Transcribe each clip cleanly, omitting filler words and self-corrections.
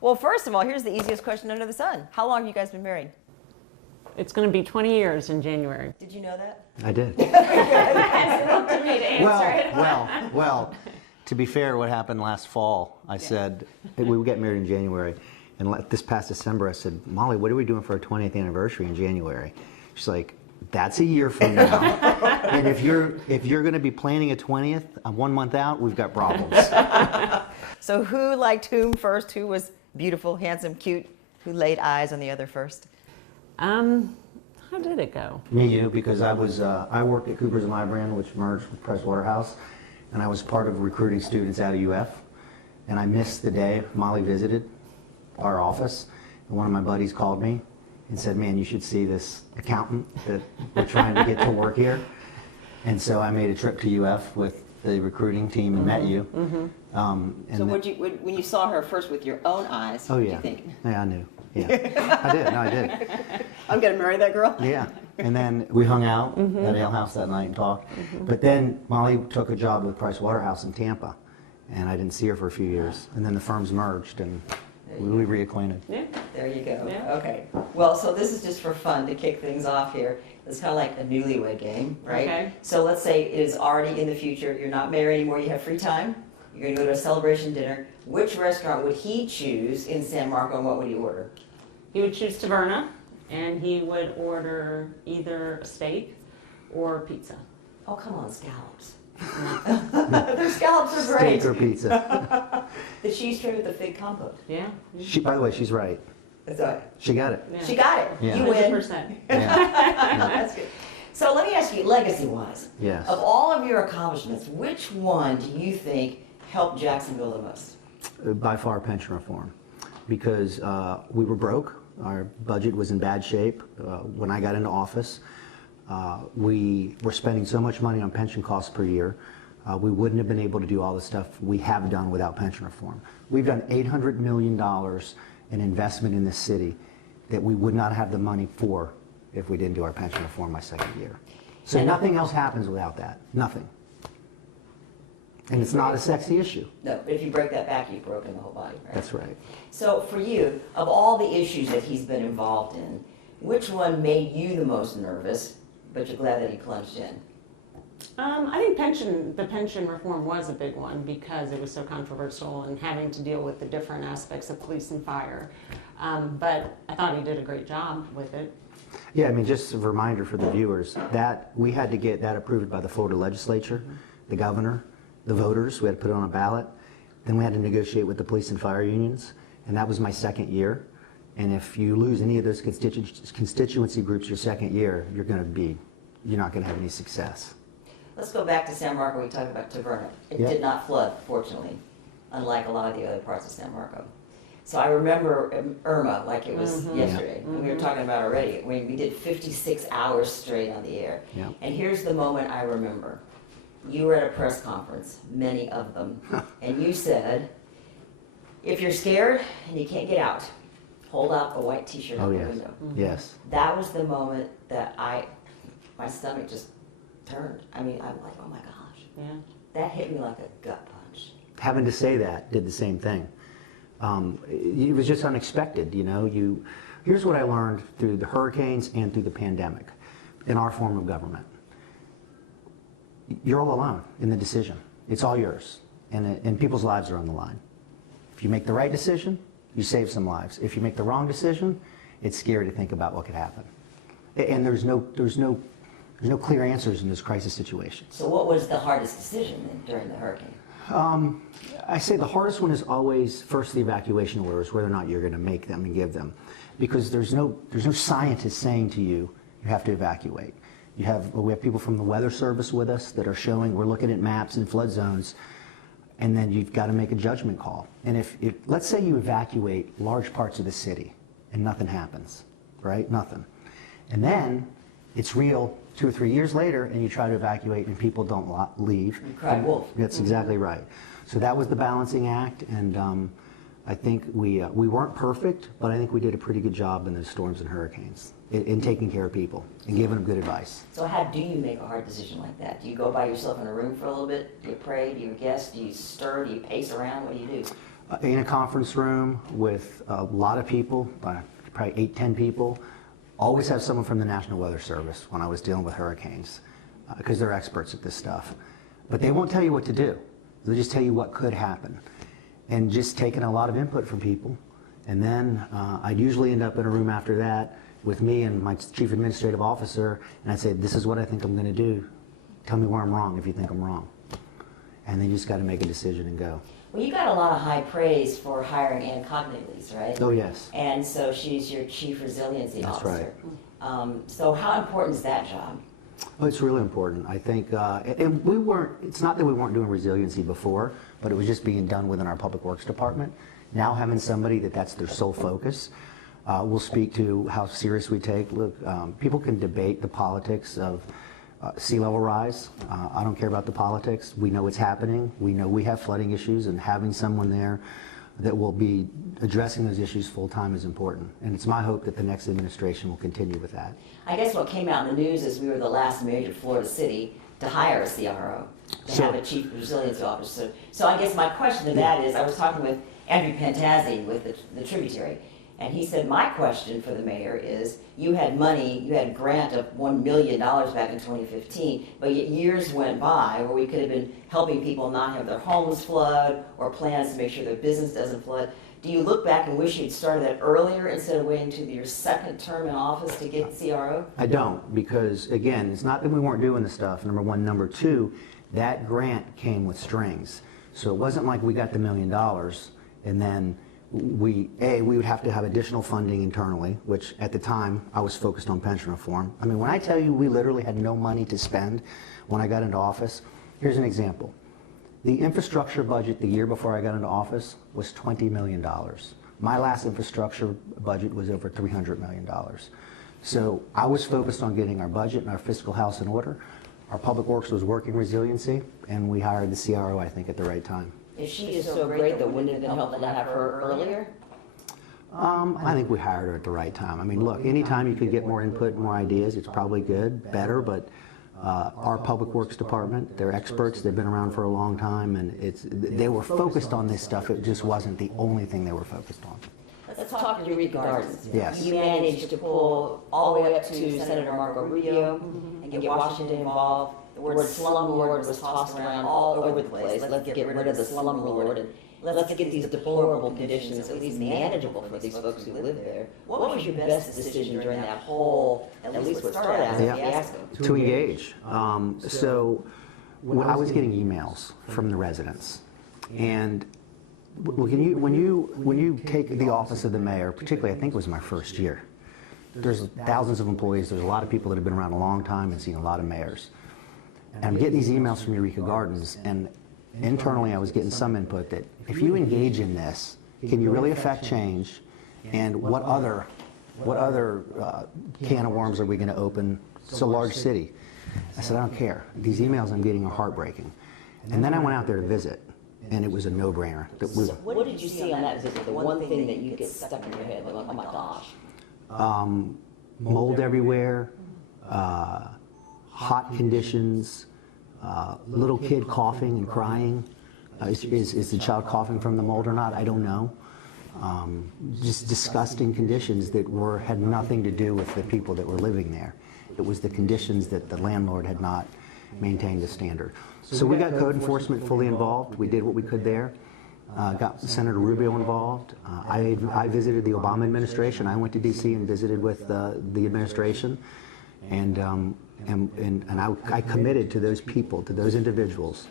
Well, first of all, here's the easiest question under the sun. How long have you guys been married? It's going to be 20 years in January. Did you know that? I did. It's up to me to answer it. Well, to be fair, what happened last fall, I said, we would get married in January. And this past December, I said, Molly, what are we doing for our 20th anniversary in January? She's like, that's a year from now. And if you're going to be planning a 20th 1 month out, we've got problems. So who liked whom first? Who was beautiful, handsome, cute? Who laid eyes on the other first? How did it go? Me, you, because I worked at Coopers and Lybrand, which merged with Pricewaterhouse, and I was part of recruiting students out of UF. And I missed the day Molly visited our office, and one of my buddies called me and said, man, you should see this accountant that we're trying to get to work here. And so I made a trip to UF with the recruiting team and met you. So when you saw her first with your own eyes, what did you think? Yeah, I knew. Yeah, I did. No, I did. I'm going to marry that girl? Yeah. And then we hung out at Ale House that night and talked. But then Molly took a job with Pricewaterhouse in Tampa, and I didn't see her for a few years. And then the firms merged, and we reacquainted. Yeah. There you go. Yeah. Okay. Well, so this is just for fun to kick things off here. It's kind of like a newlywed game, right? Okay. So let's say it is already in the future. You're not married anymore. You have free time. You're going to go to a celebration dinner. Which restaurant would he choose in San Marco, and what would he order? He would choose Taverna, and he would order either a steak or pizza. Oh, come on, scallops. Their scallops are great. Steak or pizza. The cheese tray with the fig compote. Yeah. By the way, she's right. That's right. She got it. Yeah. She got it. Yeah. You win. 100%. That's good. So let me ask you, legacy-wise, Yes. of all of your accomplishments, which one do you think helped Jacksonville the most? By far, pension reform, because we were broke. Our budget was in bad shape when I got into office. We were spending so much money on pension costs per year. We wouldn't have been able to do all the stuff we have done without pension reform. We've done $800 million in investment in this city that we would not have the money for if we didn't do our pension reform my second year. So nothing else happens without that. Nothing. And it's not a sexy issue. No, but if you break that back, you've broken the whole body, right? That's right. So for you, of all the issues that he's been involved in, which one made you the most nervous, but you're glad that he plunged in? I think the pension reform was a big one because it was so controversial and having to deal with the different aspects of police and fire. But I thought he did a great job with it. Yeah, I mean, just a reminder for the viewers that we had to get that approved by the Florida legislature, the governor, the voters. We had to put it on a ballot. Then we had to negotiate with the police and fire unions, and that was my second year. And if you lose any of those constituency groups your second year, you're not going to have any success. Let's go back to San Marco. We talked about Taverna. It Yep. did not flood, fortunately, unlike a lot of the other parts of San Marco. So I remember Irma like it was yesterday. And we were talking about already when we did 56 hours straight on the air. Yep. And here's the moment I remember. You were at a press conference, many of them, and you said, if you're scared and you can't get out, hold out a white t-shirt out the window. Yes. That was the moment that my stomach just turned. I mean, I'm like, oh my gosh. Yeah. That hit me like a gut punch. Having to say that did the same thing. It was just unexpected, you know. Here's what I learned through the hurricanes and through the pandemic in our form of government. You're all alone in the decision. It's all yours, and people's lives are on the line. If you make the right decision, you save some lives. If you make the wrong decision, it's scary to think about what could happen. And there's no clear answers in this crisis situation. So what was the hardest decision then during the hurricane? I say the hardest one is always first the evacuation orders, whether or not you're going to make them and give them, because there's no scientist saying to you you have to evacuate. We have people from the Weather Service with us that are showing, we're looking at maps and flood zones, and then you've got to make a judgment call. And if let's say you evacuate large parts of the city and nothing happens, right? Nothing. And then it's real 2 or 3 years later and you try to evacuate and people don't leave. You cry wolf. That's exactly right. So that was the balancing act, and I think we weren't perfect, but I think we did a pretty good job in those storms and hurricanes in taking care of people and giving them good advice. So how do you make a hard decision like that? Do you go by yourself in a room for a little bit? Do you pray? Do you guess? Do you stir? Do you pace around? What do you do? In a conference room with a lot of people, probably 8, 10 people. Always have someone from the National Weather Service when I was dealing with hurricanes, because they're experts at this stuff. But they won't tell you what to do. They'll just tell you what could happen. And just taking a lot of input from people. And then I'd usually end up in a room after that with me and my chief administrative officer, and I'd say, this is what I think I'm going to do. Tell me where I'm wrong if you think I'm wrong. And then you just got to make a decision and go. Well, you got a lot of high praise for hiring Ann Cognigley's, right? Oh, yes. And so she's your chief resiliency That's officer. right. So how important is that job? Oh, it's really important. I think, and it's not that we weren't doing resiliency before, but it was just being done within our Public Works Department. Now having somebody that's their sole focus, we'll speak to how serious we take. Look, people can debate the politics of sea level rise. I don't care about the politics. We know it's happening. We know we have flooding issues, and having someone there that will be addressing those issues full time is important. And it's my hope that the next administration will continue with that. I guess what came out in the news is we were the last major Florida city to hire a CRO, to have a chief resiliency officer. So I guess my question to that is, I was talking with Andrew Pantazzi with the tributary, and he said, my question for the mayor is, you had money, you had a grant of $1 million back in 2015, but yet years went by where we could have been helping people not have their homes flood or plans to make sure their business doesn't flood. Do you look back and wish you'd started that earlier instead of waiting to your second term in office to get the CRO? I don't, because again, it's not that we weren't doing the stuff, number one. Number two, that grant came with strings. So it wasn't like we got the $1 million and then we would have to have additional funding internally, which at the time I was focused on pension reform. I mean, when I tell you we literally had no money to spend when I got into office, here's an example. The infrastructure budget the year before I got into office was $20 million. My last infrastructure budget was over $300 million. So I was focused on getting our budget and our fiscal house in order. Our public works was working resiliency, and we hired the CRO, I think, at the right time. If she is so great that wouldn't it have been helpful to have her earlier? I think we hired her at the right time. I mean, look, anytime you could get more input, more ideas, it's probably good, better, but our public works department, they're experts, they've been around for a long time, and they were focused on this stuff. It just wasn't the only thing they were focused on. Let's talk Eureka Gardens. Yes. You managed to pull all the way up to Senator Marco Rubio and get Washington involved. The word slumlord was tossed around all over the place. Let's get rid of the slumlord and let's get these deplorable conditions at least manageable for these folks who live there. What was your best decision during that whole, at least what started out as a fiasco? To engage. So when I was getting emails from the residents, and when you take the office of the mayor, particularly I think it was my first year, there's thousands of employees, there's a lot of people that have been around a long time and seen a lot of mayors. And I'm getting these emails from Eureka Gardens, and internally I was getting some input that if you engage in this, can you really affect change, and what other can of worms are we going to open? It's a large city. I said, I don't care. These emails I'm getting are heartbreaking. And then I went out there to visit, and it was a no-brainer. So what did you see on that visit, the one thing that you get stuck in your head, like, oh my gosh? Mold everywhere, hot conditions, little kid coughing and crying. Is the child coughing from the mold or not? I don't know. Just disgusting conditions that had nothing to do with the people that were living there. It was the conditions that the landlord had not maintained the standard. So we got code enforcement fully involved. We did what we could there. Got Senator Rubio involved. I visited the Obama administration. I went to D.C. and visited with the administration, and I committed to those people, to those individuals,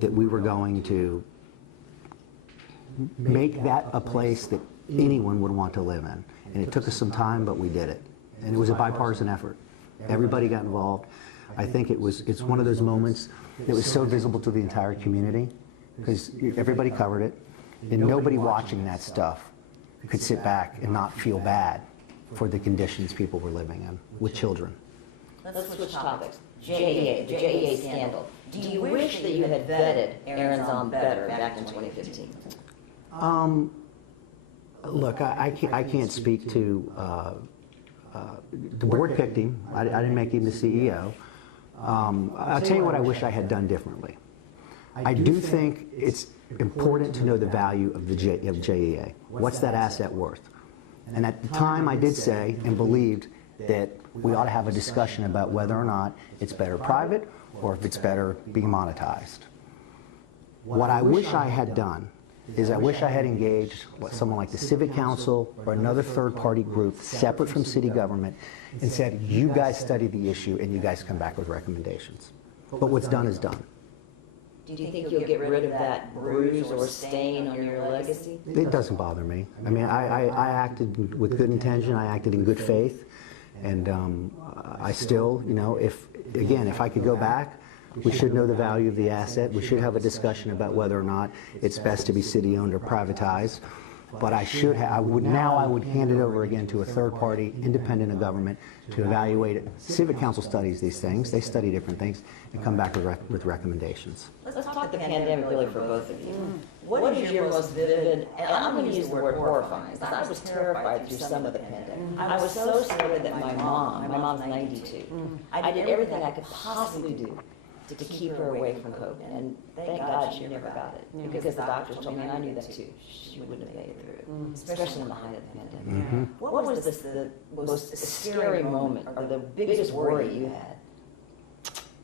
that we were going to make that a place that anyone would want to live in. And it took us some time, but we did it. And it was a bipartisan effort. Everybody got involved. I think it's one of those moments that was so visible to the entire community, because everybody covered it, and nobody watching that stuff could sit back and not feel bad for the conditions people were living in with children. Let's switch topics. JEA, the JEA scandal. Do you wish that you had vetted Aaron's on better back in 2015? Look, I can't speak to the board picked him. I didn't make him the CEO. I'll tell you what I wish I had done differently. I do think it's important to know the value of the JEA. What's that asset worth? And at the time I did say and believed that we ought to have a discussion about whether or not it's better private or if it's better being monetized. What I wish I had done is I wish I had engaged someone like the Civic Council or another third-party group separate from city government and said, you guys study the issue and you guys come back with recommendations. But what's done is done. Do you think you'll get rid of that bruise or stain on your legacy? It doesn't bother me. I mean, I acted with good intention. I acted in good faith. And I still, you know, if I could go back, we should know the value of the asset. We should have a discussion about whether or not it's best to be city-owned or privatized. But I would hand it over again to a third party, independent of government, to evaluate it. Civic Council studies these things. They study different things and come back with recommendations. Let's talk the pandemic really for both of you. What is your most vivid, and I'm going to use the word horrifying, because I was terrified through some of the pandemic. I was so scared that my mom's 92, I did everything I could possibly do to keep her away from COVID, and thank God she never got it, because the doctors told me, and I knew that too, she wouldn't have made it through, especially in the height of the pandemic. What was the most scary moment, or the biggest worry you had?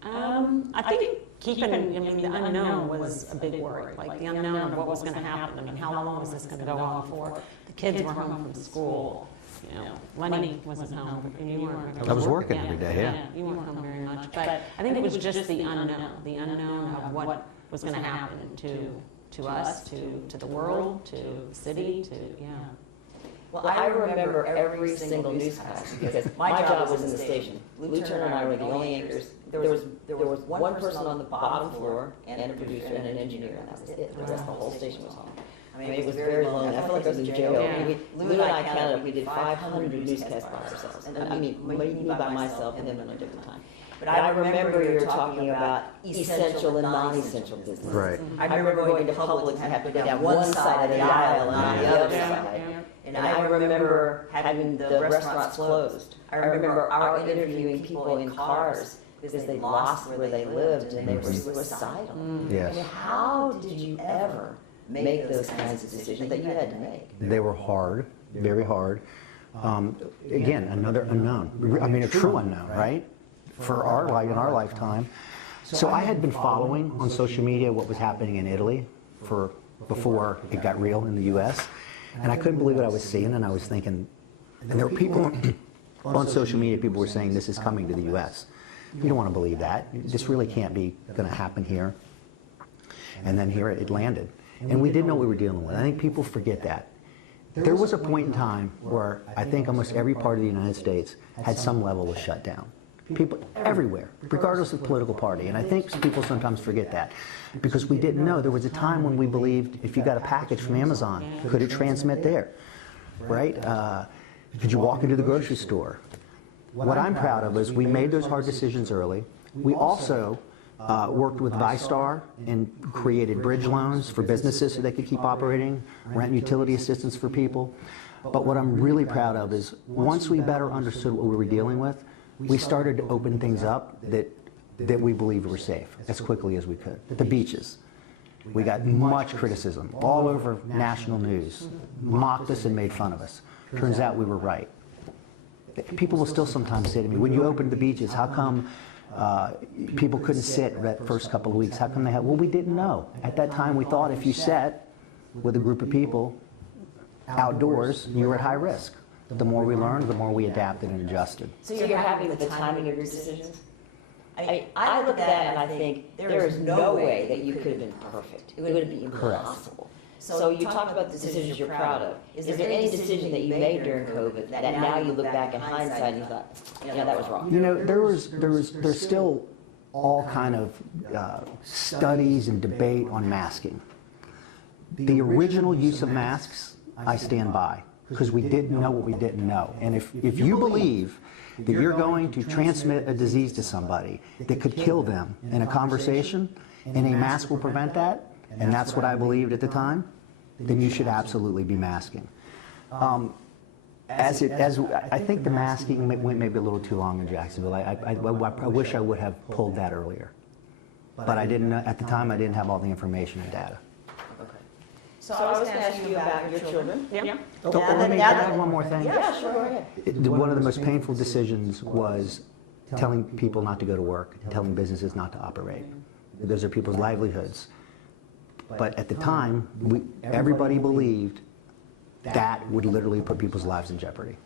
I think the unknown was a big worry, like the unknown of what was going to happen. I mean, how long was this going to go on for? The kids were home from school. You know, Lenny wasn't home, and you weren't. I was working every day, yeah. You weren't home very much, but I think it was just the unknown of what was going to happen to us, to the world, to the city, Well, I remember every single newscast, because my job was in the station. Lou Turner and I were the only anchors. There was one person on the bottom floor, and a producer and an engineer, and that was it. The rest of the whole station was home. I mean, it was very lonely. I felt like I was in jail. Lou and I counted up, we did 500 newscasts by ourselves. And I mean, me by myself and then at a different time. But I remember you were talking about essential and non-essential business. Right. I remember going to Publix and having to go down one side of the aisle and on the other side. And I remember having the restaurants closed. I remember our interviewing people in cars because they lost where they lived and they were suicidal. Yes. I mean, how did you ever make those kinds of decisions that you had to make? They were hard, very hard. Again, another unknown. I mean, a true unknown, right? For our life, in our lifetime. So I had been following on social media what was happening in Italy before it got real in the U.S. And I couldn't believe what I was seeing, and I was thinking, and there were people on social media, people were saying this is coming to the U.S. You don't want to believe that. This really can't be going to happen here. And then here it landed. And we didn't know what we were dealing with. I think people forget that. There was a point in time where I think almost every part of the United States had some level of shutdown. People everywhere, regardless of political party. And I think people sometimes forget that because we didn't know. There was a time when we believed if you got a package from Amazon, could it transmit there, right? Could you walk into the grocery store? What I'm proud of is we made those hard decisions early. We also worked with ViStar and created bridge loans for businesses so they could keep operating, rent utility assistance for people. But what I'm really proud of is once we better understood what we were dealing with, we started to open things up that we believed were safe as quickly as we could. The beaches. We got much criticism all over national news, mocked us and made fun of us. Turns out we were right. People will still sometimes say to me, when you opened the beaches, how come people couldn't sit that first couple of weeks? How come they had? Well, we didn't know. At that time, we thought if you sat with a group of people outdoors, you were at high risk. The more we learned, the more we adapted and adjusted. So you're happy with the timing of your decisions? I look at that and I think there is no way that you could have been perfect. It would be impossible. So you talked about the decisions you're proud of. Is there any decision that you made during COVID that now you look back in hindsight and you thought, that was wrong? You know, there's still all kind of studies and debate on masking. The original use of masks, I stand by, because we didn't know what we didn't know. And if you believe that you're going to transmit a disease to somebody that could kill them in a conversation, and a mask will prevent that, and that's what I believed at the time, then you should absolutely be masking. I think the masking went maybe a little too long in Jacksonville. I wish I would have pulled that earlier. but I didn't, at the time, I didn't have all the information and data. Okay. So I was going to ask you about your children. Yeah. Oh, let me add one more thing. Yeah, sure, go ahead. One of the most painful decisions was telling people not to go to work, telling businesses not to operate. Those are people's livelihoods. But at the time, everybody believed that would literally put people's lives in jeopardy.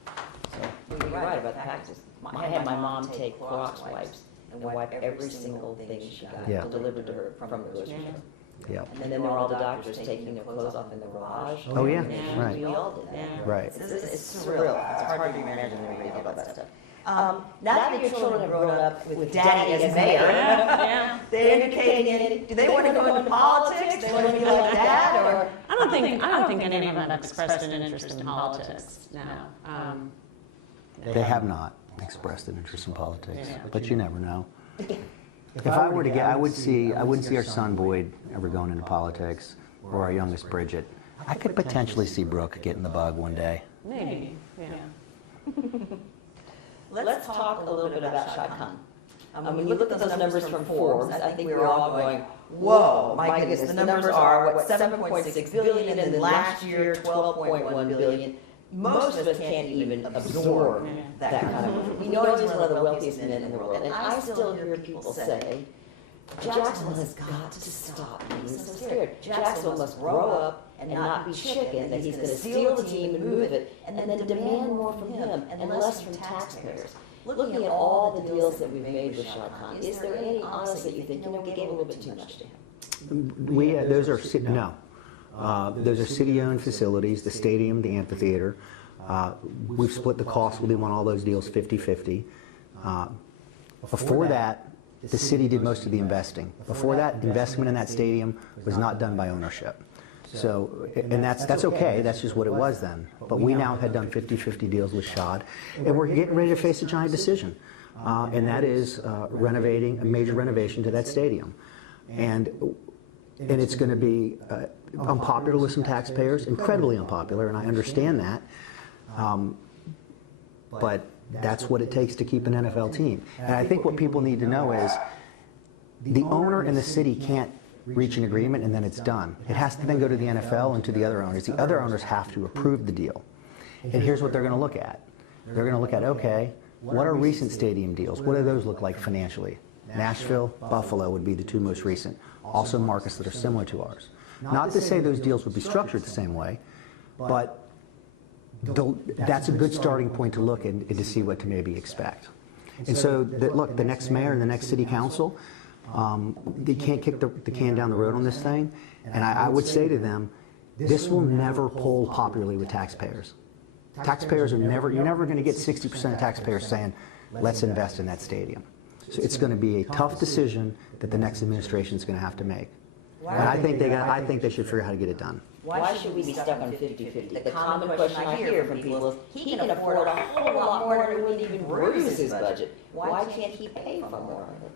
You're right about the packages. I had my mom take Clorox wipes and wipe every single thing she got delivered to her from the grocery store. Yeah. And then there were all the doctors taking their clothes off in the garage. Oh, yeah, We right. all did that. Right. It's surreal. It's hard to imagine when you read about that stuff. Now that your children have grown up with daddy as mayor, Yeah. they're indicating, do they want to go into politics? Do they want to be like dad, or? I don't think any of them have expressed an interest in politics. No. They have not expressed an interest in politics, Yeah. but you never know. If I were to get, I wouldn't see our son Boyd ever going into politics, or our youngest Bridget. I could potentially see Brooke getting the bug one day. Maybe. Yeah. Let's talk a little bit about Shad Khan. When you look at those numbers from Forbes, I think we were all going, whoa, my goodness, the numbers are, what, 7.6 billion, and then last year, 12.1 billion. Most of us can't even absorb that kind of, we know he's one of the wealthiest men in the world, and I still hear people say, Jacksonville has got to stop being so scared. Jacksonville must grow up and not be chicken, that he's going to steal the team and move it, and then demand more from him and less from taxpayers. Looking at all the deals that we've made with Shad Khan, is there any honest that you think, we gave a little bit too much to him? Those are city-owned facilities, the stadium, the amphitheater. We've split the cost with him on all those deals 50-50. Before that, the city did most of the investing. Before that, investment in that stadium was not done by ownership. So, and that's okay, that's just what it was then. But we now had done 50-50 deals with Shad, and we're getting ready to face a giant decision. And that is renovating, a major renovation to that stadium. And it's going to be unpopular with some taxpayers, incredibly unpopular, and I understand that. But that's what it takes to keep an NFL team. And I think what people need to know is the owner and the city can't reach an agreement and then it's done. It has to then go to the NFL and to the other owners. The other owners have to approve the deal. And here's what they're going to look at. They're going to look at, okay, what are recent stadium deals? What do those look like financially? Nashville, Buffalo would be the two most recent. Also markets that are similar to ours. Not to say those deals would be structured the same way, but that's a good starting point to look and to see what to maybe expect. And so, look, the next mayor and the next city council, they can't kick the can down the road on this thing. And I would say to them, this will never poll popularly with taxpayers. Taxpayers are you're never going to get 60% of taxpayers saying, let's invest in that stadium. So it's going to be a tough decision that the next administration is going to have to make. And I think they should figure out how to get it done. Why should we be stuck on 50-50? The common question I hear from people is, he can afford a whole lot more and it wouldn't even bruise his budget. Why can't he pay for more of it?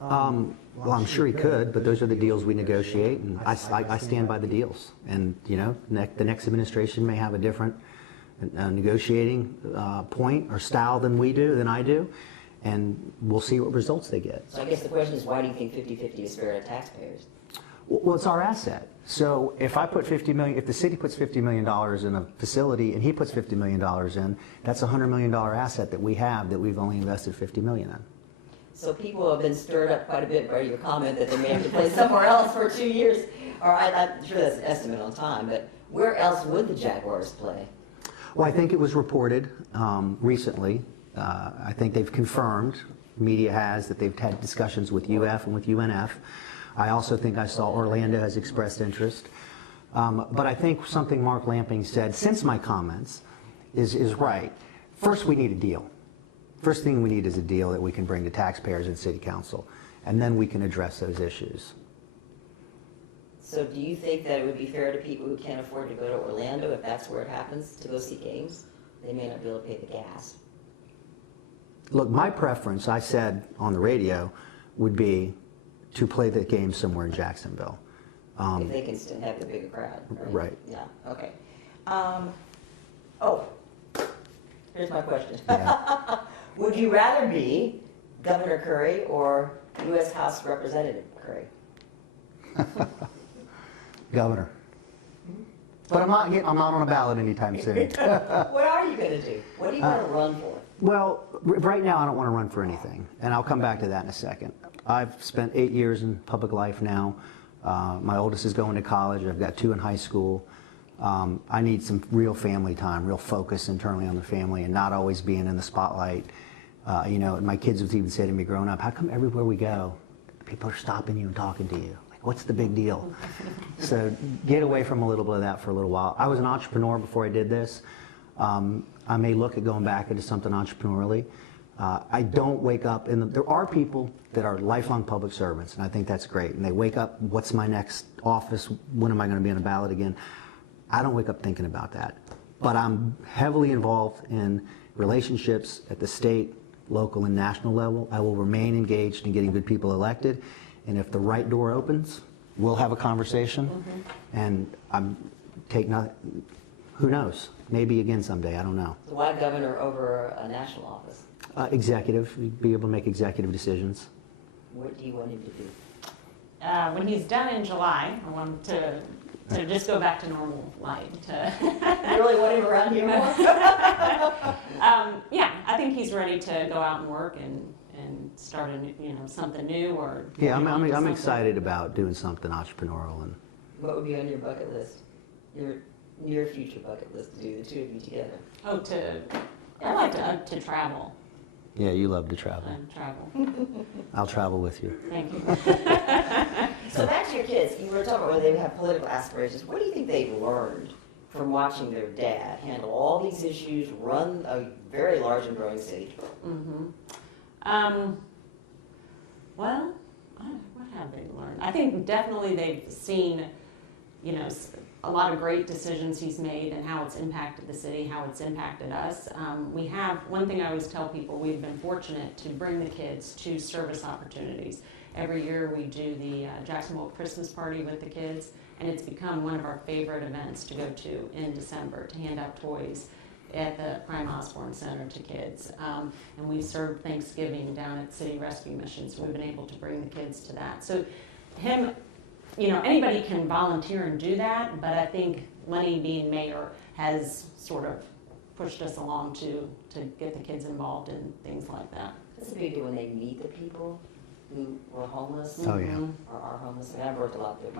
Well, I'm sure he could, but those are the deals we negotiate, and I stand by the deals. And, the next administration may have a different negotiating point or style than I do, and we'll see what results they get. So I guess the question is, why do you think 50-50 is fair to taxpayers? Well, it's our asset. So if the city puts $50 million in a facility and he puts $50 million in, that's a $100 million asset that we have that we've only invested $50 million in. So people have been stirred up quite a bit by your comment that they may have to play somewhere else for 2 years. Or I'm sure that's an estimate on time, but where else would the Jaguars play? Well, I think it was reported recently. I think they've confirmed, media has, that they've had discussions with UF and with UNF. I also think I saw Orlando has expressed interest. But I think something Mark Lamping said since my comments is right. First, we need a deal. First thing we need is a deal that we can bring to taxpayers and city council, and then we can address those issues. So do you think that it would be fair to people who can't afford to go to Orlando, if that's where it happens, to go see games? They may not be able to pay the gas. Look, my preference, I said on the radio, would be to play the game somewhere in Jacksonville. If they can still have the bigger crowd, right? Right. Yeah, okay. Here's my question. Yeah. Would you rather be Governor Curry or U.S. House Representative Curry? Governor. But I'm not on a ballot anytime soon. What are you going to do? What do you want to run for? Well, right now I don't want to run for anything, and I'll come back to that in a second. I've spent 8 years in public life now. My oldest is going to college. I've got 2 in high school. I need some real family time, real focus internally on the family, and not always being in the spotlight. You know, my kids would even say to me growing up, how come everywhere we go, people are stopping you and talking to you? Like, what's the big deal? So get away from a little bit of that for a little while. I was an entrepreneur before I did this. I may look at going back into something entrepreneurially. I don't wake up, there are people that are lifelong public servants, and I think that's great. And they wake up, what's my next office? When am I going to be on a ballot again? I don't wake up thinking about that. But I'm heavily involved in relationships at the state, local, and national level. I will remain engaged in getting good people elected. And if the right door opens, we'll have a conversation. And who knows? Maybe again someday, I don't know. So why governor over a national office? Executive, be able to make executive decisions. What do you want him to do? When he's done in July, I want him to just go back to normal life. You really want him around here more? Yeah, I think he's ready to go out and work and start something new or. Yeah, I'm excited about doing something entrepreneurial. And what would be on your bucket list? Your near future bucket list to do the 2 of you together? Oh, I'd like to travel. yeah, you love to travel. Travel. I'll travel with you. Thank you. So back to your kids. You were talking about whether they have political aspirations. What do you think they've learned from watching their dad handle all these issues, run a very large and growing city? Well, what have they learned? I think definitely they've seen, a lot of great decisions he's made and how it's impacted the city, how it's impacted us. One thing I always tell people, we've been fortunate to bring the kids to service opportunities. Every year we do the Jacksonville Christmas party with the kids, and it's become one of our favorite events to go to in December, to hand out toys at the Prime Osborne Center to kids. And we served Thanksgiving down at City Rescue Mission, so we've been able to bring the kids to that. So anybody can volunteer and do that, but I think Lenny being mayor has sort of pushed us along to get the kids involved in things like that. It's a big deal when they meet the people who were homeless. Oh, yeah. Or are homeless. And I've worked a lot there.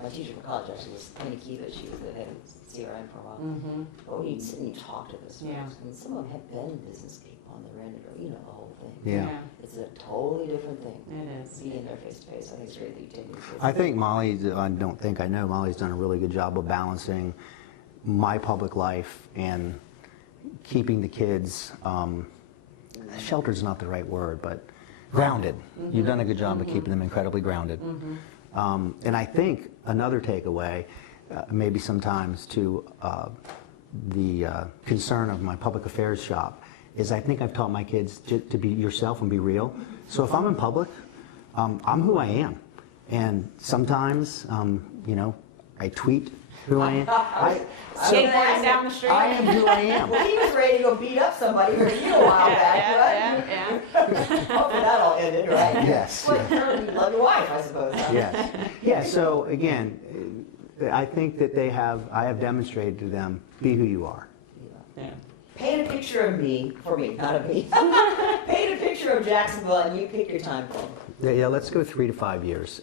My teacher for college actually was Penny Kiva. She was the head of CRM for a while. But when you sit and you talk to those folks, I mean, some of them have been business people on their end, the whole thing. Yeah. It's a totally different thing. It is. Being there face to face. I think it's great that you take me. I think Molly's done a really good job of balancing my public life and keeping the kids, shelter's not the right word, but grounded. You've done a good job of keeping them incredibly grounded. And I think another takeaway, maybe sometimes to the concern of my public affairs shop, is I think I've taught my kids to be yourself and be real. So if I'm in public, I'm who I am. And sometimes, I tweet who I am. Skateboarding down the street. I am who I am. Well, he was ready to go beat up somebody for you a while back, right? Hopefully that all ended, right? Yes. Well, you love your wife, I suppose. Huh? Yes. Yeah, so again, I think that I have demonstrated to them, be who you are. Yeah. Paint a picture of me, for me, not of me. Paint a picture of Jacksonville and you pick your time frame. Yeah, let's go 3 to 5 years.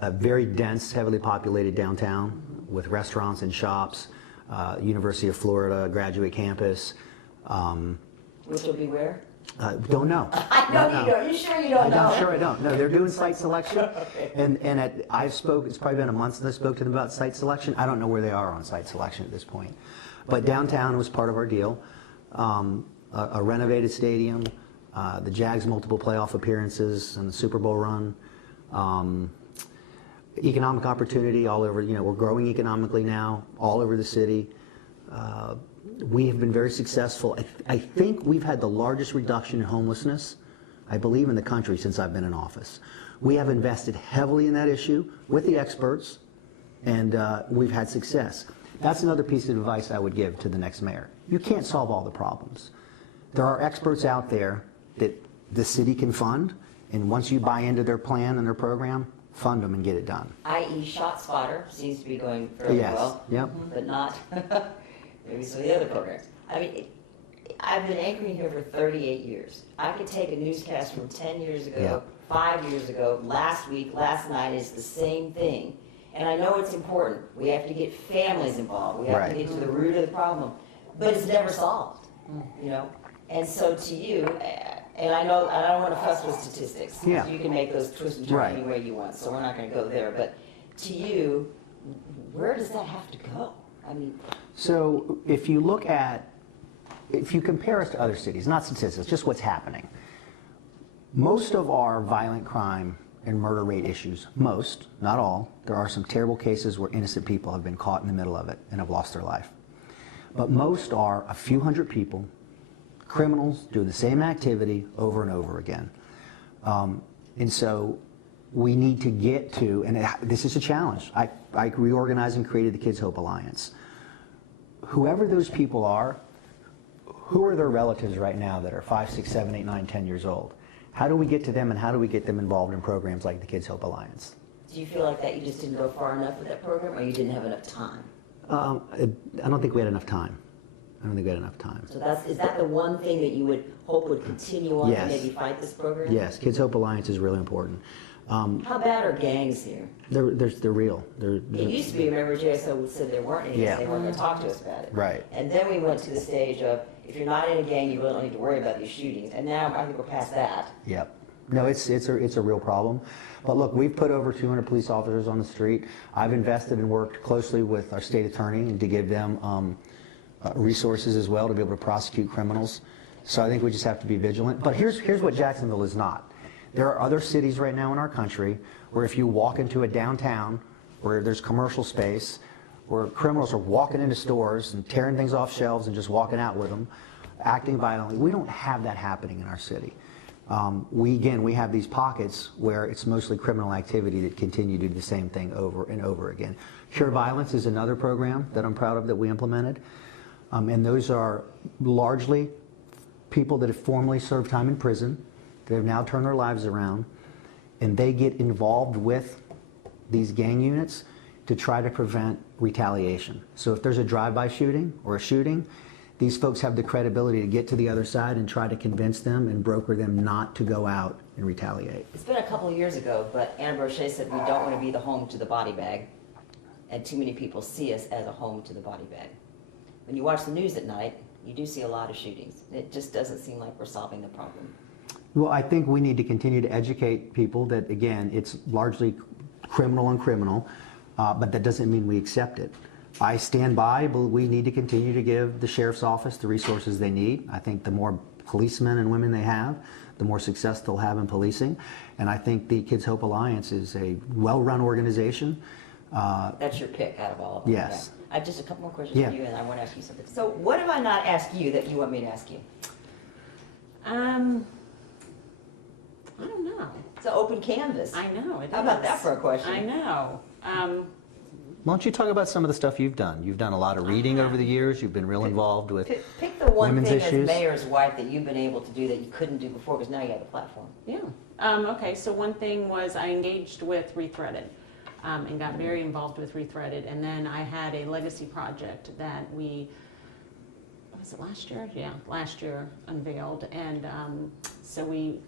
A very dense, heavily populated downtown with restaurants and shops, University of Florida graduate campus. Which will be where? Don't know. I know you don't. You sure you don't know? I'm sure I don't. No, they're doing site selection. Okay. And it's probably been a month since I spoke to them about site selection. I don't know where they are on site selection at this point. But downtown was part of our deal. A renovated stadium, the Jags' multiple playoff appearances and the Super Bowl run. Economic opportunity all over, we're growing economically now, all over the city. We have been very successful. I think we've had the largest reduction in homelessness, I believe, in the country since I've been in office. We have invested heavily in that issue with the experts, and we've had success. That's another piece of advice I would give to the next mayor. You can't solve all the problems. There are experts out there that the city can fund, and once you buy into their plan and their program, fund them and get it done. I.e. Shot Spotter seems to be going fairly Yes, well. yep. But not maybe some of the other programs. I mean, I've been anchoring here for 38 years. I could take a newscast from 10 years ago, Yep. 5 years ago, last week, last night, it's the same thing. And I know it's important. We have to get families involved. We have Right. to get to the root of the problem. But it's never solved, you know? And so to you, and I know I don't want to fuss with statistics. Yeah. You can make those twists and turns Right. any way you want, so we're not going to go there. But to you, where does that have to go? I mean, So if you compare us to other cities, not statistics, just what's happening. Most of our violent crime and murder rate issues, most, not all, there are some terrible cases where innocent people have been caught in the middle of it and have lost their life. But most are a few hundred people, criminals doing the same activity over and over again. And so we need to get to, and this is a challenge. I reorganized and created the Kids Hope Alliance. Whoever those people are, who are their relatives right now that are 5, 6, 7, 8, 9, 10 years old? How do we get to them, and how do we get them involved in programs like the Kids Hope Alliance? do you feel like that you just didn't go far enough with that program, or you didn't have enough time? I don't think we had enough time. So is that the one thing that you would hope would continue on Yes. to maybe fight this program? Yes, Kids Hope Alliance is really important. How bad are gangs here? They're real. It used to be, remember, JSO said there weren't any, Yeah. they weren't going to talk to us about it. Right. And then we went to the stage of, if you're not in a gang, you really don't need to worry about these shootings. And now I think we're past that. Yep. No, it's a real problem. But look, we've put over 200 police officers on the street. I've invested and worked closely with our state attorney to give them resources as well to be able to prosecute criminals. So I think we just have to be vigilant. But here's what Jacksonville is not. There are other cities right now in our country where if you walk into a downtown where there's commercial space, where criminals are walking into stores and tearing things off shelves and just walking out with them, acting violently. We don't have that happening in our city. We have these pockets where it's mostly criminal activity that continue to do the same thing over and over again. Cure Violence is another program that I'm proud of that we implemented. And those are largely people that have formerly served time in prison, that have now turned their lives around, and they get involved with these gang units to try to prevent retaliation. So if there's a drive-by shooting or a shooting, these folks have the credibility to get to the other side and try to convince them and broker them not to go out and retaliate. It's been a couple of years ago, but Anna Brochet said we don't want to be the home to the body bag, and too many people see us as a home to the body bag. When you watch the news at night, you do see a lot of shootings. It just doesn't seem like we're solving the problem. Well, I think we need to continue to educate people that, again, it's largely criminal on criminal, but that doesn't mean we accept it. I stand by, but we need to continue to give the sheriff's office the resources they need. I think the more policemen and women they have, the more success they'll have in policing. And I think the Kids Hope Alliance is a well-run organization. That's your pick out of all of them. Yes. Yeah. I have just a couple more questions Yeah. for you, and I want to ask you something. So what have I not asked you that you want me to ask you? I don't know. It's an open canvas. I know. It How about is. that for a question? I know. Why don't you talk about some of the stuff you've done? You've done a lot of reading over the years. You've been real involved with Pick the one women's thing issues. as mayor's wife that you've been able to do that you couldn't do before, because now you have a platform. Yeah. Okay, so one thing was I engaged with Rethreaded and got very involved with Rethreaded. And then I had a legacy project that was it last year? Yeah, last year unveiled. And so we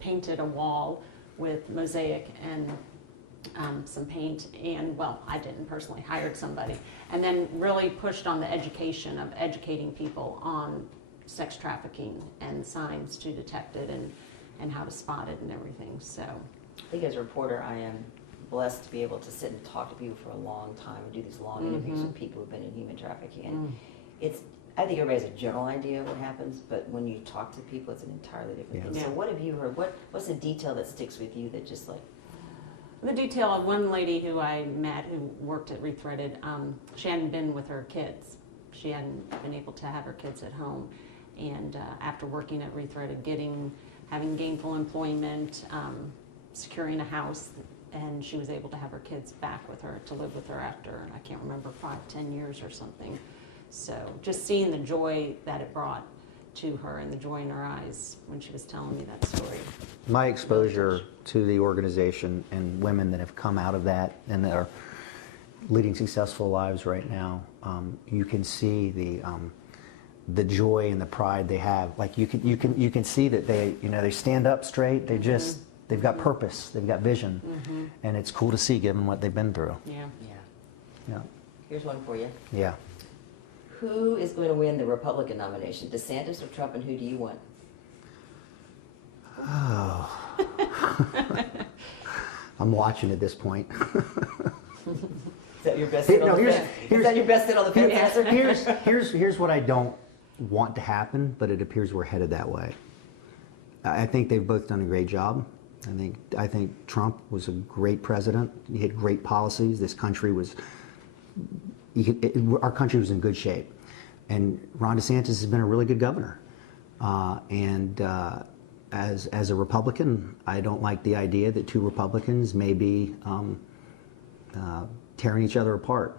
painted a wall with mosaic and some paint, and well, I didn't personally, hired somebody, and then really pushed on the education of educating people on sex trafficking and signs to detect it and how to spot it and everything. So I think as a reporter, I am blessed to be able to sit and talk to people for a long time and do these long interviews with people who've been in human trafficking. And I think everybody has a general idea of what happens, but when you talk to people, it's an entirely different thing. Yeah. So what have you heard? What's the detail that sticks with you that just like, the detail of one lady who I met who worked at Rethreaded, she hadn't been with her kids. She hadn't been able to have her kids at home. And after working at Rethreaded, having gainful employment, securing a house, and she was able to have her kids back with her to live with her after, I can't remember, 5-10 years or something. So just seeing the joy that it brought to her and the joy in her eyes when she was telling me that story. My exposure to the organization and women that have come out of that and that are leading successful lives right now, you can see the joy and the pride they have. Like you can see that they stand up straight. They just they've got purpose. They've got vision, and it's cool to see given what they've been through. Yeah. Yeah. Here's one for you. Yeah. Who is going to win the Republican nomination, DeSantis or Trump, and who do you want? Oh. I'm watching at this point. Is that your best hit on the fence? Is that your best hit on the fence answer? Here's what I don't want to happen, but it appears we're headed that way. I think they've both done a great job. I think Trump was a great president. He had great policies. This country was, our country was in good shape. And Ron DeSantis has been a really good governor. As a Republican, I don't like the idea that two Republicans may be tearing each other apart.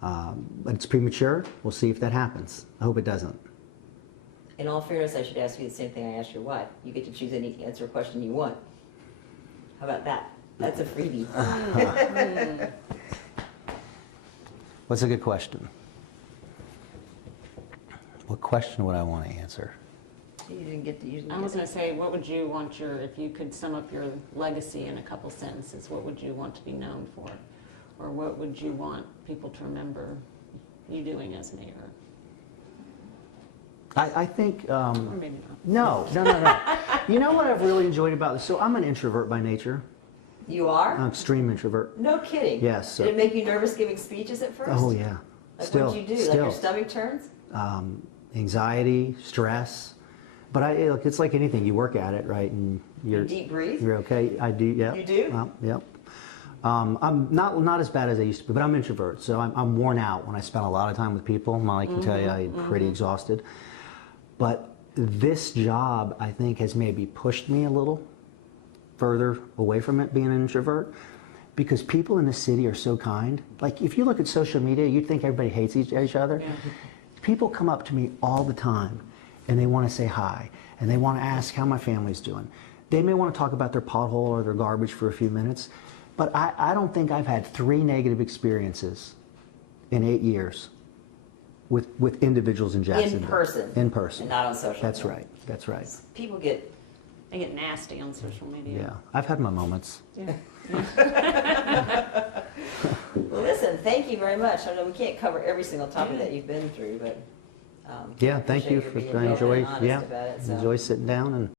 But it's premature. We'll see if that happens. I hope it doesn't. In all fairness, I should ask you the same thing I asked your wife. You get to choose any answer question you want. How about that? That's a freebie. What's a good question? What question would I want to answer? You didn't get to use. I was going to say, what would you want if you could sum up your legacy in a couple sentences, what would you want to be known for? Or what would you want people to remember you doing as mayor? I think, Or maybe not. No. You know what I've really enjoyed about this? So I'm an introvert by nature. You are? I'm an extreme introvert. No kidding. Yes. Did it make you nervous giving speeches at first? Oh, yeah. Like what did you do? Like your stomach turns? Anxiety, stress. But look, it's like anything. You work at it, right? And You deep breathe? You're okay. I do, yeah. You do? Well, yep. I'm not as bad as I used to be, but I'm an introvert, so I'm worn out when I spend a lot of time with people. Molly can tell you I'm pretty exhausted. But this job, I think, has maybe pushed me a little further away from it, being an introvert, because people in the city are so kind. Like, if you look at social media, you'd think everybody hates each other. Yeah. People come up to me all the time, and they want to say hi, and they want to ask how my family's doing. They may want to talk about their pothole or their garbage for a few minutes, but I don't think I've had 3 negative experiences in 8 years with individuals in Jacksonville. In person. In person. And not on social That's media. right. That's right. People get... They get nasty on social media. Yeah. I've had my moments. Yeah. Well, listen, thank you very much. I know we can't cover every single topic that you've been through, but... Yeah, thank you for I enjoy. about it, so. Enjoy sitting down and